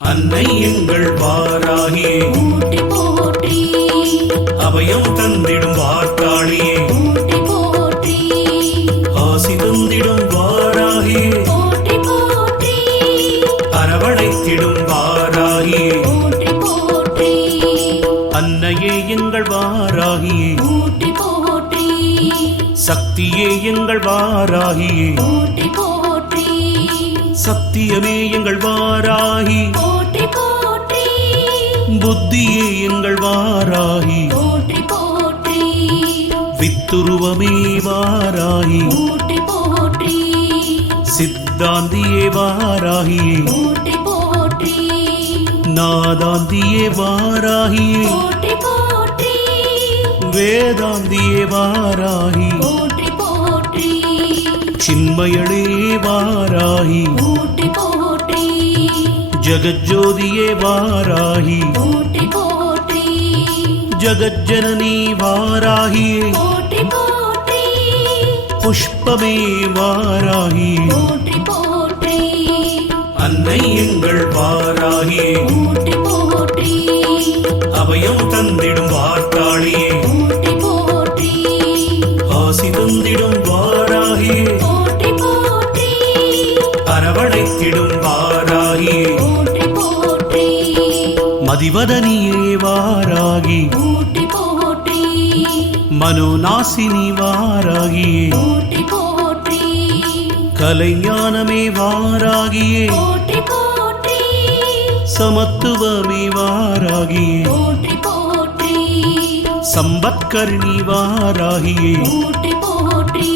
அன்னை எங்கள் வாராகியே போற்றி போற்றி அபயம் தந்திடும் வார்த்தாளியே போற்றி போற்றி ஆசி தந்திடும் வாராகியே போற்றி போற்றி அரவணைத்திடும் வாராகியே போற்றி போற்றி அன்னையே எங்கள் வாராகியே போற்றி போற்றி சக்தியே எங்கள் வாராகியே போற்றி போற்றி சத்தியமே எங்கள் வாராகி போற்றி போற்றி புத்தியே எங்கள் வாராகி போற்றி போற்றி வித்துருவமே வாராகி போற்றி போற்றி சித்தாந்தியே வாராகியே போற்றி போற்றி நாதாந்தியே வாராகியே போற்றி போற்றி வேதாந்தியே வாராகி போற்றி போற்றி சின்மயளே வாராகி போற்றி போற்றி ஜகஜோதியே வாராகி போற்றி போற்றி ஜகஜனனி வாராகியே போற்றி போற்றி புஷ்பமே வாராகி போற்றி போற்றி அன்னை எங்கள் வாராகியே போற்றி போற்றி அபயம் தந்திடும் வார்த்தாளியே போற்றி போற்றி ஆசி தந்திடும் வாராகியே போற்றி போற்றி அரவணைத்திடும் வாராகியே போற்றி போற்றி மதிவதனியே வாராகி போற்றி போற்றி மனோநாசினி வாராகியே போற்றி போற்றி கலைஞானமே வாராகியே போற்றி போற்றி சமத்துவமே வாராகியே போற்றி போற்றி சம்பத்கர்ணி வாராகியே போற்றி போற்றி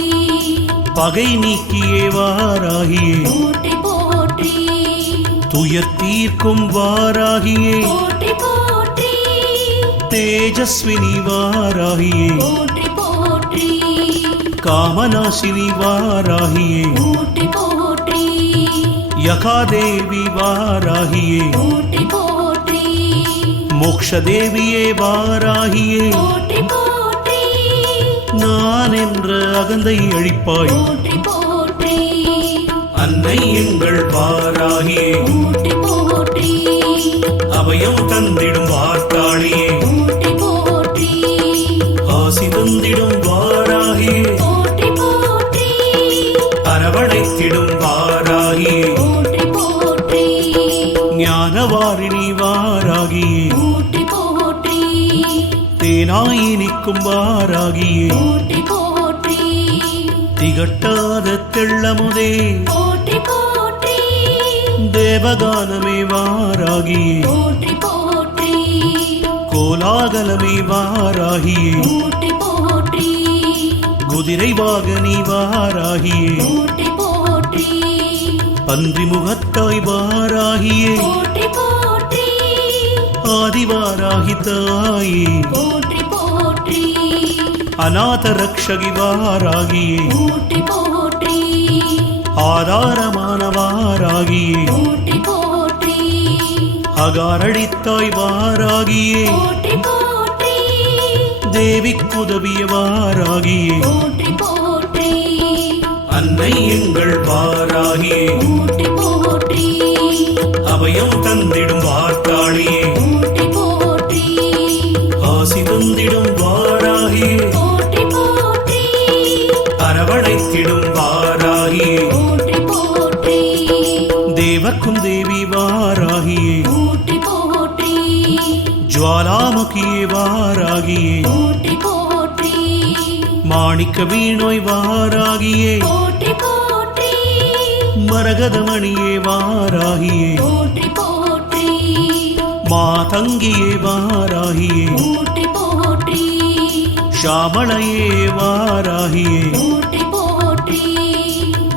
பகை நீக்கியே வாராகியே போற்றி போற்றி துயர் தீர்க்கும் வாராகியே போற்றி போற்றி தேஜஸ்வினி வாராகியே போற்றி போற்றி காமநாசினி வாராகியே போற்றி போற்றி யகாதேவி வாராகியே போற்றி போற்றி மோக்ஷதேவியே வாராகியே போற்றி போற்றி நான் என்ற அகந்தை அழிப்பாய் போற்றி போற்றி அன்னை எங்கள் வாராகியே போற்றி போற்றி அபயம் தந்திடும் வார்த்தாளியே போற்றி போற்றி ஆசி தந்திடும் வாராகியே போற்றி போற்றி அரவணைத்திடும் வாராகியே போற்றி போற்றி ஞானவாரிணி வாராகியே போற்றி போற்றி தேனாயினிக்கும் வாராகியே போற்றி போற்றி திகட்டாத தெள்ளமுதே போற்றி போற்றி தேவகானமே வாராகியே போற்றி போற்றி கோலாகலமே வாராகியே போற்றி போற்றி குதிரை வாகனி வாராகியே போற்றி போற்றி பன்றி முகத்தாய் வாராகியே போற்றி போற்றி ஆதிவாராகி தாயே போற்றி போற்றி அநாத ரக்ஷகி வாராகியே போற்றி போற்றி ஆதாரமான வாராகியே போற்றி போற்றி அகாரடித்தாய் வாராகியே போற்றி போற்றி தேவிக்குதவிய வாராகியே போற்றி போற்றி அன்னை எங்கள் வாராகியே போற்றி போற்றி அபயம் தந்திடும் வார்த்தாளியே போற்றி போற்றி ஆசி தந்திடும் வாராகியே போற்றி போற்றி அரவணைத்திடும் வாராகியே போற்றி போற்றி தேவக்கும் தேவி வாராகியே போற்றி போற்றி ஜுவாலாமுகியே வாராகியே போற்றி போற்றி மாணிக்க வீணோய் வாராகியே போற்றி போற்றி மரகதமணியே வாராகியே போற்றி போற்றி மாதங்கியே வாராகியே போற்றி போற்றி ஷாமளையே வாராகியே போற்றி போற்றி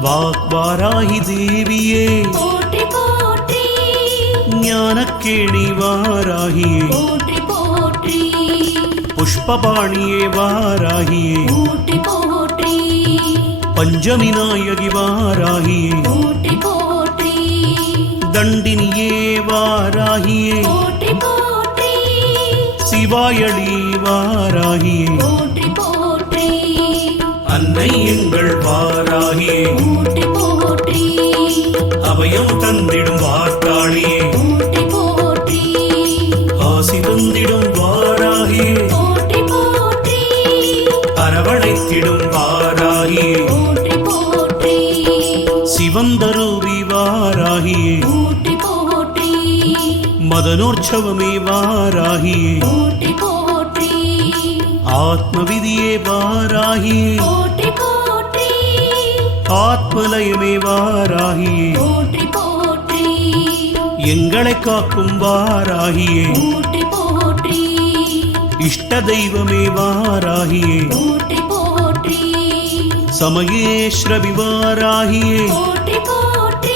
வாக்வாராகி தேவியே போற்றி போற்றி ஞானக்கேணி வாராகியே போற்றி போற்றி புஷ்பபாணியே வாராகியே போற்றி போற்றி பஞ்சமி நாயகி வாராகியே போற்றி போற்றி தண்டினியே வாராகியே போற்றி போற்றி சிவாயளி வாராகியே போற்றி போற்றி அன்னை எங்கள் வாராகியே போற்றி போற்றி அபயம் தந்திடும் வார்த்தாளியே போற்றி வாராகியே போற்றி போற்றி மதனோற்சவமே வாராகியே போற்றி போற்றி ஆத்மவிதியே வாராகியே போற்றி போற்றி ஆத்மலயமே வாராகியே போற்றி போற்றி எங்களை காக்கும் வாராகியே போற்றி போற்றி இஷ்ட தெய்வமே வாராகியே போற்றி போற்றி சமயேஸ்வரி வாராகியே போற்றி போற்றி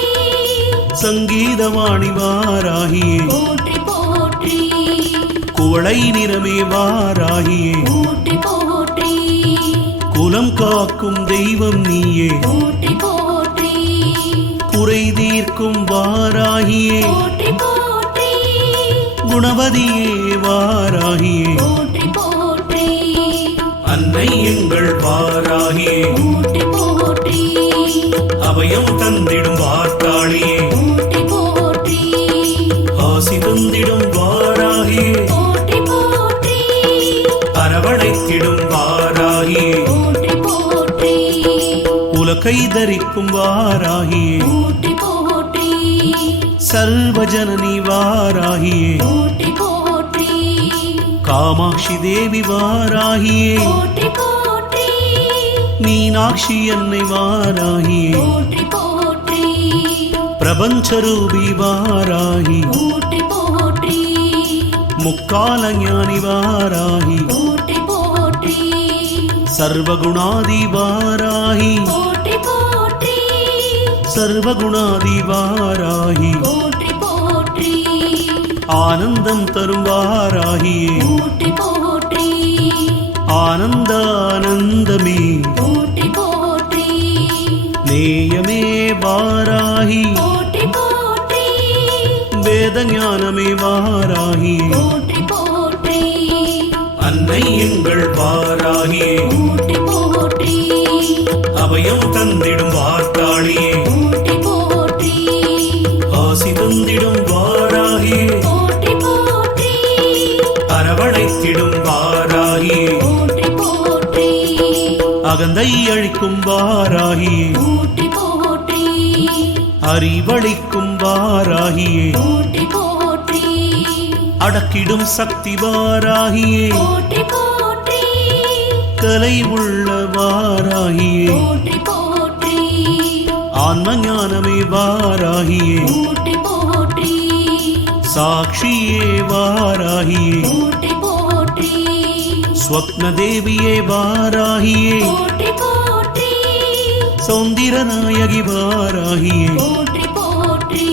சங்கீதவாணி வாராகியே போற்றி போற்றி குவளை நிறமே வாராகியே போற்றி போற்றி குலம் காக்கும் தெய்வம் நீயே போற்றி போற்றி குறை தீர்க்கும் வாராகியே போற்றி போற்றி குணவதியே வாராகியே போற்றி போற்றி அன்னை எங்கள் வாராகியே போற்றி போற்றி அபயம் தந்திடும் வார்த்தாளியே போற்றி போற்றி ஆசி தந்திடும் வாராகியே போற்றி போற்றி அரவணைத்திடும் வாராகியே போற்றி போற்றி உலகை தரிக்கும் வாராகியே போற்றி போற்றி சர்வஜனனி வாராகியே போற்றி போற்றி காமாட்சி தேவி வாராகியே போற்றி போற்றி மீனாட்சி அன்னை வாராகியே போற்றி போற்றி பிரபஞ்சரூபி வாராகி போற்றி போற்றி முக்கால ஞானி வாராகி போற்றி போற்றி சர்வகுணாதி வாராகி போற்றி போற்றி சர்வகுணாதி வாராகி போற்றி போற்றி ஆனந்தம் தரும் வாராகியே போற்றி போற்றி ஆனந்தானந்தமே போற்றி போற்றி நேயமே வாராகி போற்றி போற்றி வேத ஞானமே வாராகி போற்றி போற்றி அன்னை எங்கள் வாராகியே போற்றி போற்றி அபயம் தந்திடும் வார்த்தாளியே போற்றி போற்றி ஆசி தந்திடும் வாராகியே போற்றி போற்றி அரவணைத்திடும் வாராகியே போற்றி போற்றி அகந்தை அழிக்கும் வாராகியே போற்றி போற்றி அறிவழிக்கும் வாராகியே போற்றி போற்றி அடக்கிடும் சக்தி வாராகியே போற்றி போற்றி கலை உள்ள வாராகியே போற்றி போற்றி ஆன்ம ஞானமே வாராகியே போற்றி போற்றி சாட்சியே வாராகியே போற்றி போற்றி ஸ்வப்ன தேவியே வாராகியே போற்றி போற்றி சௌந்திர நாயகி வாராகியே போற்றி போற்றி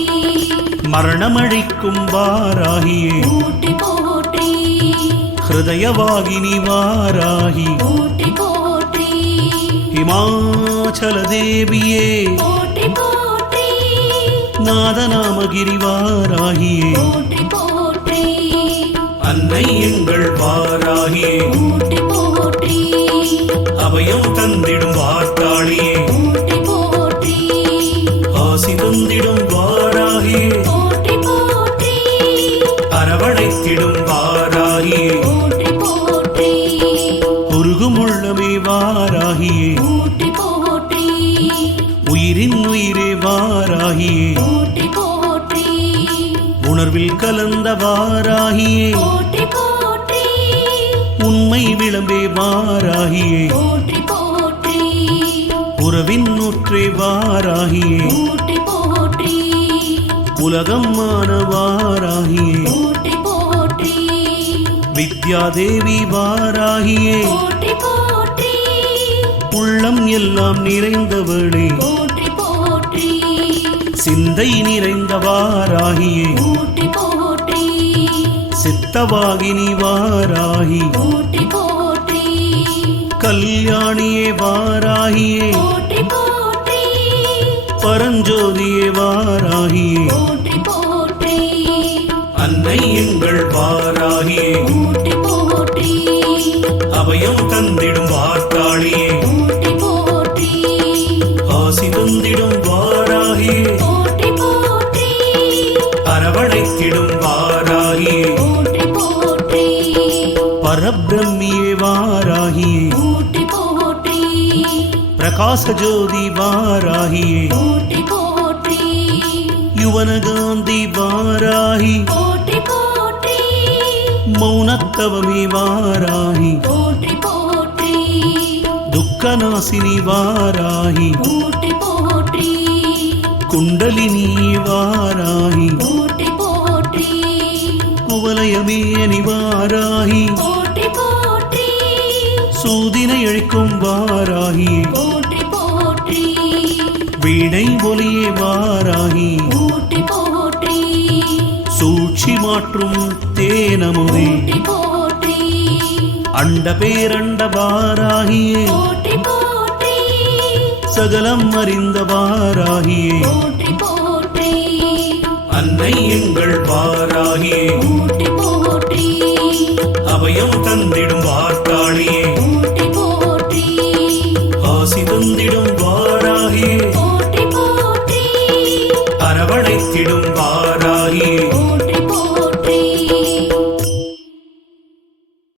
மரணமழிக்கும் வாராகியே போற்றி போற்றி ஹிருதயவாகினி வாராகி போற்றி போற்றி ஹிமாச்சல தேவியே போற்றி போற்றி நாதநாமகிரி வாராகியே போற்றி போற்றி அன்னை எங்கள் வாராகியே போற்றி போற்றி அபயம் தந்திடும் வார்த்தாளியே போற்றி போற்றி ஆசி தந்திடும் வாராகியே போற்றி போற்றி அரவணைத்திடும் வாராகியே போற்றி போற்றி உருகுமுள்ளமே வாராகியே போற்றி போற்றி உயிரின் உயிரே வாராகியே போற்றி போற்றி உணர்வில் கலந்த வாராகியே போற்றி போற்றி உண்மை விளம்பே வாராகியே போற்றி போற்றி உறவின் நூற்றே வாராகியே போற்றி போற்றி உலகம் வாராகியே போற்றி போற்றி வித்யாதேவி வாராகியே போற்றி போற்றி உள்ளம் எல்லாம் நிறைந்தவளே போற்றி போற்றி சிந்தை நிறைந்த வாராகியே போற்றி போற்றி சித்தவாகினி வாராகி போற்றி போற்றி கல்யாணியே வாராகியே போற்றி போற்றி பரஞ்சோதியே வாராகியே போற்றி போற்றி அன்னை எங்கள் வாராகியே போற்றி போற்றி அபயம் தந்திடும் வார்த்தாளியே போற்றி போற்றி ஆசி தந்திடும் வாராகியே போற்றி போற்றி அரவணைத்திடும் வாராகியே போற்றி போற்றி பரபிரம்மியே வாராகியே போற்றி போற்றி பிரகாச ஜோதி வாராகியே போற்றி போற்றி யுவனகாந்தி வாராகி போற்றி போற்றி மௌனத்தவமே வாராகி போற்றி போற்றி துக்கநாசினி வாராகி போற்றி போற்றி குண்டலினி வாராகி போற்றி போற்றி குவலயமேனி வாராகி போற்றி போற்றி சூதினை அழிக்கும் வாராகியே போற்றி போற்றி வீணை ஒலியே வாராகி போற்றி போற்றி சூழ்ச்சி மாற்றும் தேனமுதே போற்றி போற்றி அண்ட பேரண்ட வாராகியே போற்றி போற்றி சகலம் அறிந்த வாராகியே போற்றி போற்றி அன்னை எங்கள் வாராகியே போற்றி போற்றி அபயம் தந்திடும் வார்த்தாளியே போற்றி போற்றி ஆசி தந்திடும் வாராகியே போற்றி போற்றி அரவணைத்திடும் வாராகியே